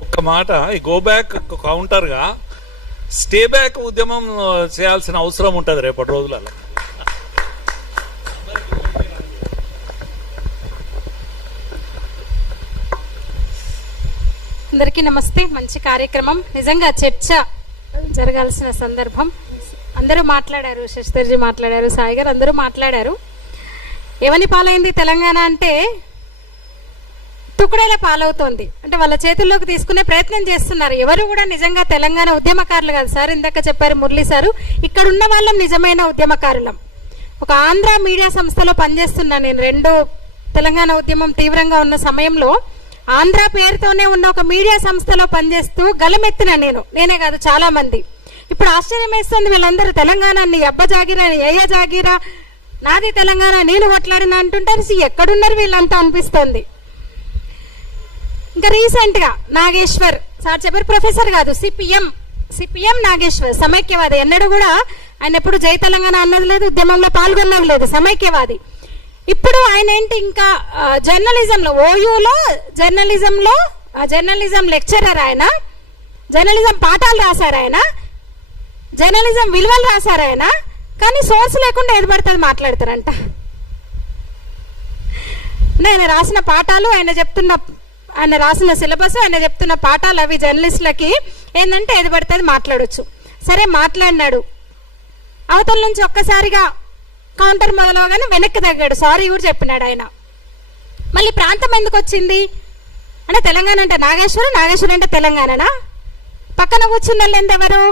ఒక్క మాట, ఈ గో బ్యాక్ కౌంటర్గా స్టే బ్యాక్ ఉద్యమం చేయాల్సిన అవసరం ఉంటుంది రేపటి రోజులలో. అందరికీ నమస్తే. మంచి కార్యక్రమం, నిజంగా చర్చ జరగాల్సిన సందర్భం. అందరూ మాట్లాడారు, శశిధర్జీ మాట్లాడారు, సాయి గారు అందరూ మాట్లాడారు. ఎవని పాలైంది తెలంగాణ అంటే తుకుడేల పాలవుతోంది. అంటే వాళ్ళ చేతుల్లోకి తీసుకునే ప్రయత్నం చేస్తున్నారు. ఎవరు కూడా నిజంగా తెలంగాణ ఉద్యమకారులు కాదు సార్. ఇందాక చెప్పారు మురళి సారు, ఇక్కడ ఉన్న వాళ్ళం నిజమైన ఉద్యమకారులం. ఒక ఆంధ్ర మీడియా సంస్థలో పనిచేస్తున్నా నేను. రెండో తెలంగాణ ఉద్యమం తీవ్రంగా ఉన్న సమయంలో ఆంధ్ర పేరుతోనే ఉన్న ఒక మీడియా సంస్థలో పనిచేస్తూ గలమెత్తిన నేనే కాదు చాలా మంది. ఇప్పుడు ఆశ్చర్యం వేస్తుంది, వీళ్ళందరూ తెలంగాణ నీ అబ్బ జాగిరా, ఏయ జాగిరా, నాది తెలంగాణ, నేను కొట్లాడిన అంటుంటారు. ఎక్కడున్నారు వీళ్ళంతా అనిపిస్తోంది. ఇంకా రీసెంట్ గా నాగేశ్వర్ సార్ చెప్పారు, ప్రొఫెసర్ కాదు, సిపిఎం నాగేశ్వర్ సమైక్యవాది. ఎన్నడూ కూడా ఆయన ఎప్పుడు జై తెలంగాణ అన్నది లేదు, ఉద్యమంలో పాల్గొన్నది లేదు, సమైక్యవాది. ఇప్పుడు ఆయన ఏంటి ఇంకా జర్నలిజంలో, ఓయూలో జర్నలిజం లెక్చరర్ ఆయన, జర్నలిజం పాఠాలు రాశారు ఆయన, జర్నలిజం విలువలు రాశారు ఆయన. కానీ సోర్స్ లేకుండా ఏది పడుతుంది మాట్లాడతారంట. ఆయన రాసిన పాఠాలు, ఆయన రాసిన సిలబస్, ఆయన చెప్తున్న పాఠాలు అవి జర్నలిస్టులకి ఏంటంటే ఏది పడుతుంది మాట్లాడొచ్చు. సరే మాట్లాడినాడు, అవతల నుంచి ఒక్కసారిగా కౌంటర్ మొదలవగానే వెనక్కి తగ్గాడు, సారీ కూడా చెప్పినాడు ఆయన. మళ్ళీ ప్రాంతం ఎందుకు వచ్చింది అంటే తెలంగాణ అంటే నాగేశ్వరం అంటే తెలంగాణనా? పక్కన కూర్చున్న వాళ్ళు ఎంతెవరు?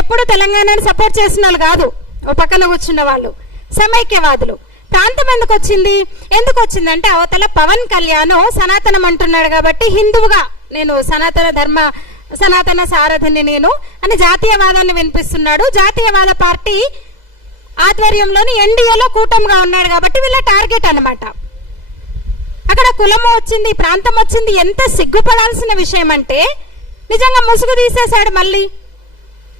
ఎప్పుడు తెలంగాణని సపోర్ట్ చేసిన వాళ్ళు కాదు, ఓ పక్కన కూర్చున్న వాళ్ళు సమైక్యవాదులు. ప్రాంతం ఎందుకు వచ్చింది అంటే అవతల పవన్ కళ్యాణ్ సనాతనం అంటున్నాడు కాబట్టి హిందువుగా నేను సనాతన సారథిని నేను అని జాతీయవాదాన్ని వినిపిస్తున్నాడు. జాతీయవాద పార్టీ ఆధ్వర్యంలోని ఎన్డీఏలో కూటమిగా ఉన్నాడు కాబట్టి వీళ్ళ టార్గెట్ అన్నమాట. అక్కడ కులము వచ్చింది, ప్రాంతం వచ్చింది. ఎంత సిగ్గుపడాల్సిన విషయం అంటే నిజంగా ముసుగు తీసేశాడు. మళ్ళీ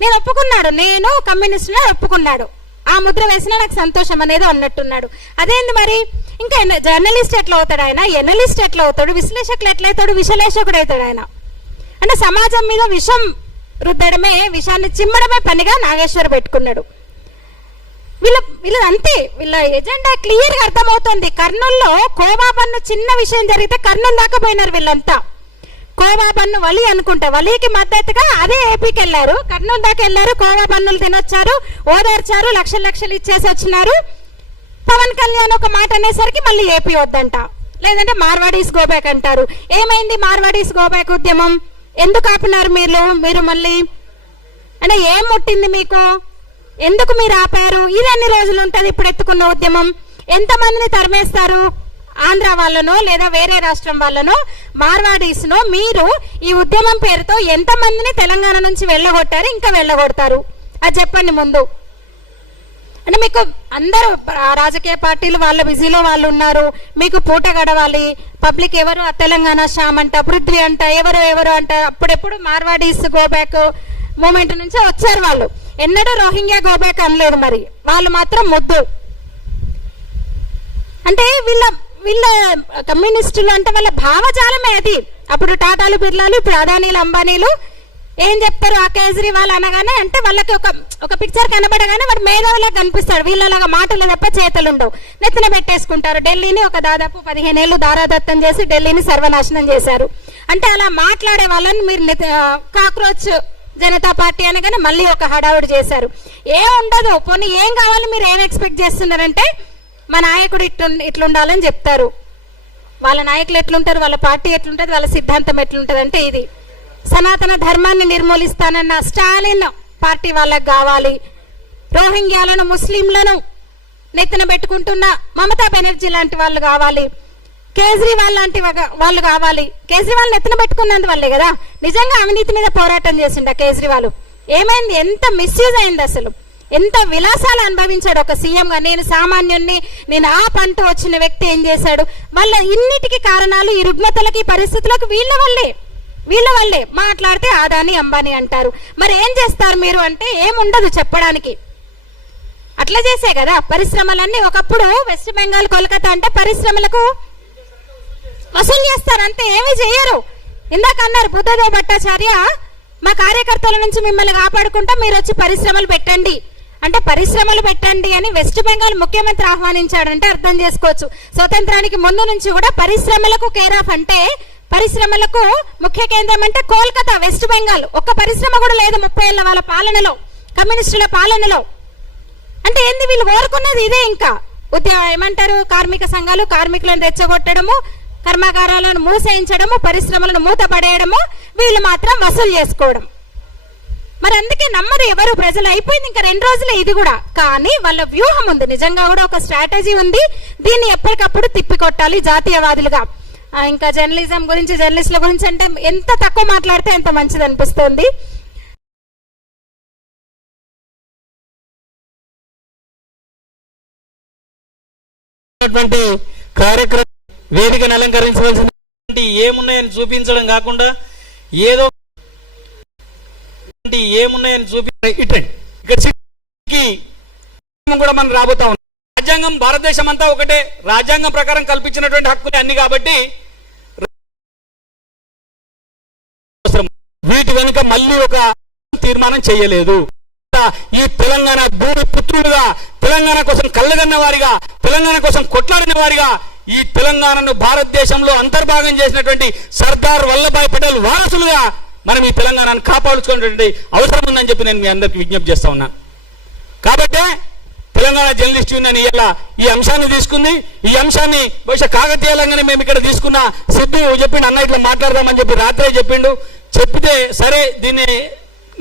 నేను ఒప్పుకున్నాడు, నేను కమ్యూనిస్టునే ఒప్పుకున్నాడు, ఆ ముద్ర వేసినా నాకు సంతోషం అనేది అన్నట్టున్నాడు. అదేంది మరి? ఇంకా జర్నలిస్ట్ ఎట్లా అవుతాడు ఆయన? ఎనలిస్ట్ ఎట్లా అవుతాడు? విశ్లేషకులు ఎట్లయితాడు? విశ్లేషకుడు అవుతాడు ఆయన. అంటే సమాజం మీద విషం రుద్దడమే, విషాన్ని చిమ్మడమే పనిగా నాగేశ్వర్ పెట్టుకున్నాడు. వీళ్ళ అంతే, వీళ్ళ ఎజెండా క్లియర్ గా అర్థమవుతుంది. కర్నూలులో కోవా బన్ను చిన్న విషయం జరిగితే కర్నూలు దాకా పోయినారు వీళ్ళంతా. కోవా బన్ను వలి అనుకుంటా, వలికి మద్దతుగా అదే ఏపీకి వెళ్ళారు, కర్నూలు దాకా వెళ్ళారు, కోవా బన్నులు తినొచ్చారు, ఓదార్చారు, లక్షలు ఇచ్చేసి వచ్చినారు. పవన్ కళ్యాణ్ ఒక మాట అనేసరికి మళ్ళీ ఏపీ వద్దంట, లేదంటే మార్వాడీస్ గోబ్యాక్ అంటారు. ఏమైంది మార్వాడీస్ గోబ్యాక్ ఉద్యమం? ఎందుకు ఆపినారు మీరు మళ్ళీ? అంటే ఏం ముట్టింది మీకు? ఎందుకు మీరు ఆపారు? ఇది ఎన్ని రోజులు ఉంటుంది ఇప్పుడు ఎత్తుకున్న ఉద్యమం? ఎంతమందిని తరిమేస్తారు? ఆంధ్ర వాళ్ళనో లేదా వేరే రాష్ట్రం వాళ్ళనో మార్వాడీస్నో మీరు ఈ ఉద్యమం పేరుతో ఎంతమందిని తెలంగాణ నుంచి వెళ్ళగొట్టారు, ఇంకా వెళ్ళగొడతారు? అది చెప్పండి ముందు. అంటే మీకు అందరూ రాజకీయ పార్టీలు వాళ్ళ బిజీలో వాళ్ళు ఉన్నారు, మీకు పూట గడవాలి. పబ్లిక్ ఎవరు తెలంగాణ శ్యామ్ అంట, పృథ్వీ అంట, ఎవరు అంట. అప్పుడెప్పుడు మార్వాడీస్ గోబ్యాక్ మూమెంట్ నుంచి వచ్చారు వాళ్ళు. ఎన్నడూ రోహింగ్యా గోబ్యాక్ అనలేదు. మరి వాళ్ళు మాత్రం ముద్దు. అంటే వీళ్ళ కమ్యూనిస్టులు అంటే వాళ్ళ భావజాలమే అది. అప్పుడు టాటాలు, బిర్లాలు, ఇప్పుడు అదానీలు, అంబానీలు ఏం చెప్తారు? ఆ కేజ్రీవాల్ అనగానే అంటే వాళ్ళకి ఒక పిక్చర్ కనబడగానే వాడు మేధావులాగా కనిపిస్తాడు. వీళ్ళలాగా మాటలు తప్ప చేతులు ఉండవు, నెత్తిన పెట్టేసుకుంటారు. ఢిల్లీని ఒక దాదాపు 15 ఏళ్ళు దారాదత్తం చేసి ఢిల్లీని సర్వనాశనం చేశారు. అంటే అలా మాట్లాడే వాళ్ళని మీరు కాక్రోచ్ జనతా పార్టీ అనగానే మళ్ళీ ఒక హడావుడి చేశారు. ఏం ఉండదు. పోనీ ఏం కావాలి? మీరు ఏం ఎక్స్పెక్ట్ చేస్తున్నారంటే మా నాయకుడు ఇట్లుండాలని చెప్తారు. వాళ్ళ నాయకులు ఎట్లుంటారు, వాళ్ళ పార్టీ ఎట్లుంటుంది, వాళ్ళ సిద్ధాంతం ఎట్లుంటుంది అంటే ఇది. సనాతన ధర్మాన్ని నిర్మూలిస్తానన్న స్టాలిన్ పార్టీ వాళ్ళకి కావాలి. రోహింగ్యాలను, ముస్లింలను నెత్తిన పెట్టుకుంటున్న మమతా బెనర్జీ లాంటి వాళ్ళు కావాలి. కేజ్రీవాల్ లాంటి వాళ్ళు కావాలి. కేజ్రీవాల్ నెత్తిన పెట్టుకున్నందు వల్లే కదా నిజంగా అవినీతి మీద పోరాటం చేసిండ కేజ్రీవాల్. ఏమైంది? ఎంత మిస్యూజ్ అయింది అసలు, ఎంత విలాసాలు అనుభవించాడు ఒక సీఎంగా. నేను సామాన్యుణ్ణి, నేను ఆ పంట వచ్చిన వ్యక్తి ఏం చేశాడు? వాళ్ళ ఇన్నిటికి కారణాలు, ఈ రుగ్మతలకి, పరిస్థితులకు వీళ్ళ వల్లే. మాట్లాడితే అదాని, అంబానీ అంటారు. మరి ఏం చేస్తారు మీరు అంటే ఏముండదు చెప్పడానికి. అట్లా చేసే కదా పరిశ్రమలన్నీ. ఒకప్పుడు వెస్ట్ బెంగాల్, కోల్కతా అంటే పరిశ్రమలకు వసూలు చేస్తారు, అంతే, ఏమీ చేయరు. ఇందాక అన్నారు బుద్ధదేవ్ భట్టాచార్య మా కార్యకర్తల నుంచి మిమ్మల్ని కాపాడుకుంటా మీరు వచ్చి పరిశ్రమలు పెట్టండి అంటే పరిశ్రమలు పెట్టండి అని వెస్ట్ బెంగాల్ ముఖ్యమంత్రి ఆహ్వానించాడంటే అర్థం చేసుకోవచ్చు. స్వతంత్రానికి ముందు నుంచి కూడా పరిశ్రమలకు కేర్ ఆఫ్ అంటే పరిశ్రమలకు ముఖ్య కేంద్రం అంటే కోల్కతా, వెస్ట్ బెంగాల్. ఒక్క పరిశ్రమ కూడా లేదు 30 ఏళ్ల వాళ్ళ పాలనలో, కమ్యూనిస్టుల పాలనలో. అంటే ఏంది వీళ్ళు కోరుకున్నది ఇదే. ఇంకా ఏమంటారు, కార్మిక సంఘాలు కార్మికులను రెచ్చగొట్టడము, కర్మాగారాలను మూసేయించడము, పరిశ్రమలను మూతపడేయడము, వీళ్ళు మాత్రం వసూలు చేసుకోవడం. మరి అందుకే నమ్మరు ఎవరు ప్రజలు. అయిపోయింది ఇంకా 2 రోజులే ఇది కూడా. కానీ వాళ్ళ వ్యూహం ఉంది, నిజంగా కూడా ఒక స్ట్రాటజీ ఉంది. దీన్ని ఎప్పటికప్పుడు తిప్పికొట్టాలి జాతీయవాదులుగా. ఇంకా జర్నలిజం గురించి, జర్నలిస్టుల గురించి అంటే ఎంత తక్కువ మాట్లాడితే ఎంత మంచిది అనిపిస్తుంది. కార్యక్రమం వేదికను అలంకరించవలసింది ఏమున్నాయని చూపించడం కాకుండా ఏదో ఏమున్నాయని చూపించండి. కూడా మనం రాబోతా ఉన్నాం. రాజ్యాంగం భారతదేశం అంతా ఒకటే, రాజ్యాంగం ప్రకారం కల్పించినటువంటి హక్కులు అన్ని. కాబట్టి వీటి వెనుక మళ్ళీ ఒక తీర్మానం చేయలేదు. ఈ తెలంగాణ భూమి పుత్రులుగా, తెలంగాణ కోసం కళ్ళగన్న వారిగా, తెలంగాణ కోసం కొట్లాడిన వారిగా ఈ తెలంగాణను భారతదేశంలో అంతర్భాగం చేసినటువంటి సర్దార్ వల్లభాయ్ పటేల్ వారసులుగా మనం ఈ తెలంగాణను కాపాడుకునేటువంటి అవసరం ఉందని చెప్పి నేను మీ అందరికి విజ్ఞప్తి చేస్తా ఉన్నా. కాబట్టి తెలంగాణ జర్నలిస్ట్ యూనియన్ ఈ అంశాన్ని తీసుకుంది. ఈ అంశాన్ని బహుశా కాకతీయంగానే మేము ఇక్కడ తీసుకున్న సిద్ధు చెప్పిండు, అన్న ఇట్లా మాట్లాడదామని చెప్పి రాత్రే చెప్పిండు. చెప్పితే సరే దీన్ని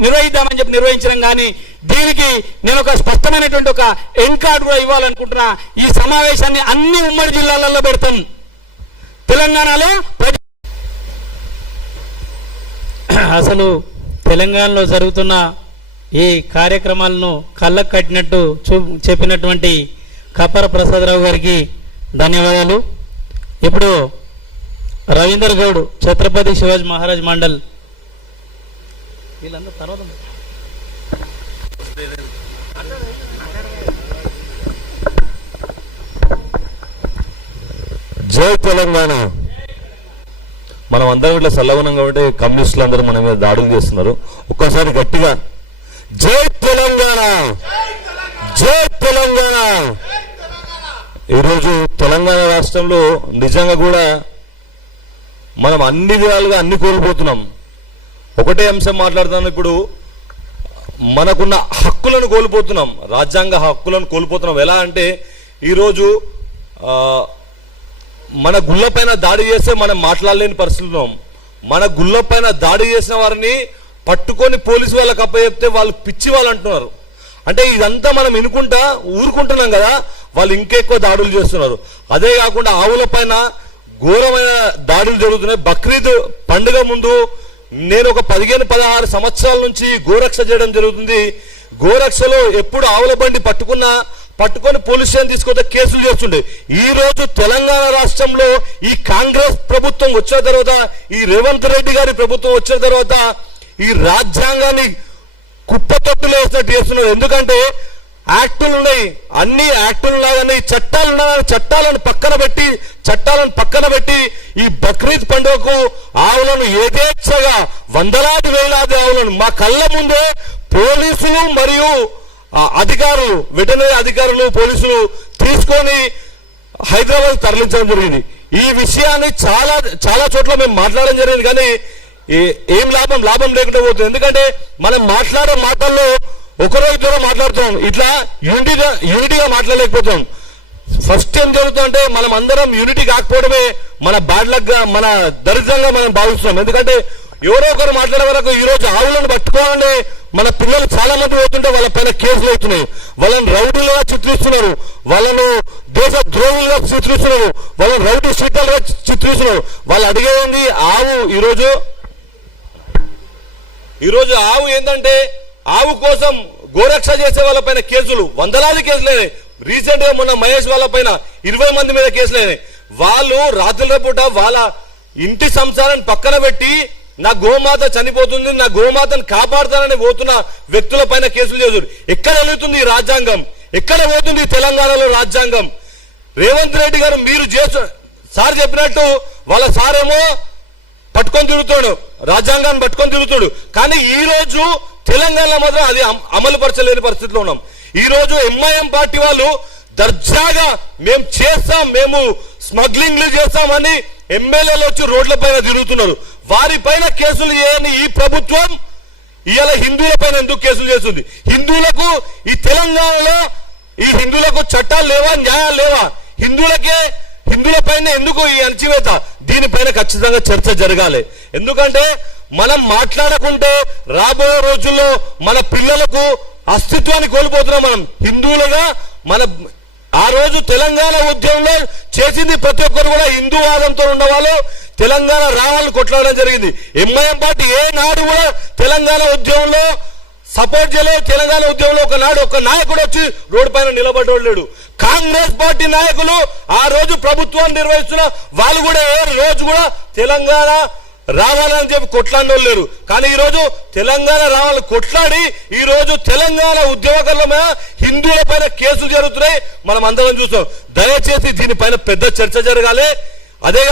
నిర్వహిద్దామని చెప్పి నిర్వహించడం. కానీ దీనికి నేను ఒక స్పష్టమైనటువంటి ఒక ఎన్కార్డు కూడా ఇవ్వాలనుకుంటున్నా. ఈ సమావేశాన్ని అన్ని ఉమ్మడి జిల్లాలలో పెడతాం. తెలంగాణలో అసలు తెలంగాణలో జరుగుతున్న ఈ కార్యక్రమాలను కళ్ళకు కట్టినట్టు చెప్పినటువంటి కప్పర ప్రసాదరావు గారికి ధన్యవాదాలు. ఇప్పుడు రవీందర్ గౌడ్, ఛత్రపతి శివాజీ మహారాజ్ మండల్, వీళ్ళందరూ తర్వాత జై తెలంగాణ. మనం అందరం ఇట్లా చల్లవనం కాబట్టి కమ్యూనిస్టులు అందరూ మన మీద దాడులు చేస్తున్నారు. ఒక్కసారి గట్టిగా జై తెలంగాణ, జై తెలంగాణ. ఈరోజు తెలంగాణ రాష్ట్రంలో నిజంగా కూడా మనం అన్ని విధాలుగా అన్ని కోల్పోతున్నాం. ఒకటే అంశం మాట్లాడుతున్నాం. ఇప్పుడు మనకున్న హక్కులను కోల్పోతున్నాం, రాజ్యాంగ హక్కులను కోల్పోతున్నాం. ఎలా అంటే ఈరోజు మన గుళ్ళపైన దాడి చేస్తే మనం మాట్లాడలేని పరిస్థితుల్లో, మన గుళ్ళపైన దాడి చేసిన వారిని పట్టుకొని పోలీసు వాళ్ళకి అప్పచెప్తే వాళ్ళు పిచ్చి వాళ్ళు అంటున్నారు. అంటే ఇదంతా మనం వినుకుంటా ఊరుకుంటున్నాం కదా, వాళ్ళు ఇంకెక్కువ దాడులు చేస్తున్నారు. అదే కాకుండా ఆవుల పైన ఘోరమైన దాడులు జరుగుతున్నాయి. బక్రీద్ పండుగ ముందు నేను ఒక 15-16 సంవత్సరాల నుంచి గోరక్ష చేయడం జరుగుతుంది. గోరక్షలో ఎప్పుడు ఆవుల బండి పట్టుకొని పోలీస్ స్టేషన్ తీసుకొస్తే కేసులు చేస్తుండే. ఈ రోజు తెలంగాణ రాష్ట్రంలో ఈ కాంగ్రెస్ ప్రభుత్వం వచ్చిన తర్వాత, ఈ రేవంత్ రెడ్డి గారి ప్రభుత్వం వచ్చిన తర్వాత ఈ రాజ్యాంగాన్ని కుప్పతొట్టులు వేసినట్టు చేస్తున్నారు. ఎందుకంటే యాక్టులు ఉన్నాయి, అన్ని యాక్టులు ఉన్నాయని చట్టాలు ఉన్నాయని చట్టాలను పక్కన పెట్టి ఈ బక్రీద్ పండుగకు ఆవులను యథేచ్ఛగా వందలాది వేలాది ఆవులను మా కళ్ళ ముందే పోలీసులు మరియు అధికారులు, వెటనరీ అధికారులు, పోలీసులు తీసుకొని హైదరాబాద్ తరలించడం జరిగింది. ఈ విషయాన్ని చాలా చోట్ల మేము మాట్లాడడం జరిగింది. కానీ ఏం లాభం లేకుండా పోతుంది. ఎందుకంటే మనం మాట్లాడే మాటల్లో ఒకరో ఇద్దరు మాట్లాడుతున్నాం, ఇట్లా యూనిటీగా మాట్లాడలేకపోతున్నాం. ఫస్ట్ ఏం జరుగుతుందంటే మనం అందరం యూనిటీ కాకపోవడమే మన బ్యాడ్ లక్ గా, మన దరిద్రంగా మనం భావిస్తున్నాం. ఎందుకంటే ఎవరో ఒకరు మాట్లాడే వరకు ఈ రోజు ఆవులను పట్టుకోవాలని మన పిల్లలు చాలా మంది పోతుంటే వాళ్ళ పైన కేసులు అవుతున్నాయి. వాళ్ళని రౌడీలుగా చిత్రిస్తున్నారు, వాళ్ళను దేశ ద్రోహులుగా చిత్రిస్తున్నారు, వాళ్ళని రౌడీ షీటర్లుగా చిత్రిస్తున్నారు. వాళ్ళు అడిగేది ఆవు. ఈరోజు ఆవు ఏంటంటే ఆవు కోసం గోరక్ష చేసే వాళ్ళ పైన కేసులు, వందలాది కేసులు అయినాయి. రీసెంట్ గా మొన్న మహేష్ వాళ్ళ పైన 20 మంది మీద కేసులు అయినాయి. వాళ్ళు రాత్రుల పూట వాళ్ళ ఇంటి సంసారాన్ని పక్కన పెట్టి నా గోమాత చనిపోతుంది, నా గోమాతను కాపాడుతానని పోతున్న వ్యక్తుల పైన కేసులు చేశారు. ఎక్కడ వెళుతుంది ఈ రాజ్యాంగం? ఎక్కడ పోతుంది తెలంగాణలో రాజ్యాంగం? రేవంత్ రెడ్డి గారు మీరు సార్ చెప్పినట్టు వాళ్ళ సారేమో పట్టుకొని తిరుగుతాడు, రాజ్యాంగాన్ని పట్టుకొని తిరుగుతాడు. కానీ ఈ రోజు తెలంగాణలో మాత్రం అది అమలు పరచలేని పరిస్థితిలో ఉన్నాం. ఈ రోజు ఎంఐఎం పార్టీ వాళ్ళు దర్జాగా మేము చేస్తాం, మేము స్మగ్లింగ్లు చేస్తామని ఎమ్మెల్యేలు వచ్చి రోడ్ల పైన తిరుగుతున్నారు. వారిపైన కేసులు చేయని ఈ ప్రభుత్వం ఇవాళ హిందువుల పైన ఎందుకు కేసులు చేస్తుంది? హిందువులకు ఈ తెలంగాణలో ఈ హిందువులకు చట్టాలు లేవా, న్యాయాలు లేవా? హిందువుల పైన ఎందుకు ఈ అణచివేత? దీనిపైన ఖచ్చితంగా చర్చ జరగాలి. ఎందుకంటే మనం మాట్లాడకుంటే రాబోయే రోజుల్లో మన పిల్లలకు అస్తిత్వాన్ని కోల్పోతున్నాం. మనం హిందువులుగా మన ఆ రోజు తెలంగాణ ఉద్యమంలో చేసింది ప్రతి ఒక్కరు కూడా హిందూవాదంతో ఉన్న వాళ్ళు తెలంగాణ రావాలని కొట్లాడడం జరిగింది. ఎంఐఎం పార్టీ ఏ నాడు కూడా తెలంగాణ ఉద్యమంలో సపోర్ట్ చేయలేదు. తెలంగాణ ఉద్యమంలో ఒక నాయకుడు వచ్చి రోడ్డు పైన నిలబడ్డోడు లేడు. కాంగ్రెస్ పార్టీ నాయకులు ఆ రోజు ప్రభుత్వాన్ని నిర్వహిస్తున్న వాళ్ళు కూడా ఏ రోజు కూడా తెలంగాణ రావాలని చెప్పి కొట్లాడిన వాళ్ళు లేరు. కానీ ఈ రోజు తెలంగాణ రావాలని కొట్లాడి ఈ రోజు తెలంగాణ ఉద్యమకారుల మీద హిందువుల పైన కేసులు జరుగుతున్నాయి. మనం అందరం చూస్తాం. దయచేసి దీనిపైన పెద్ద చర్చ జరగాలి. అదే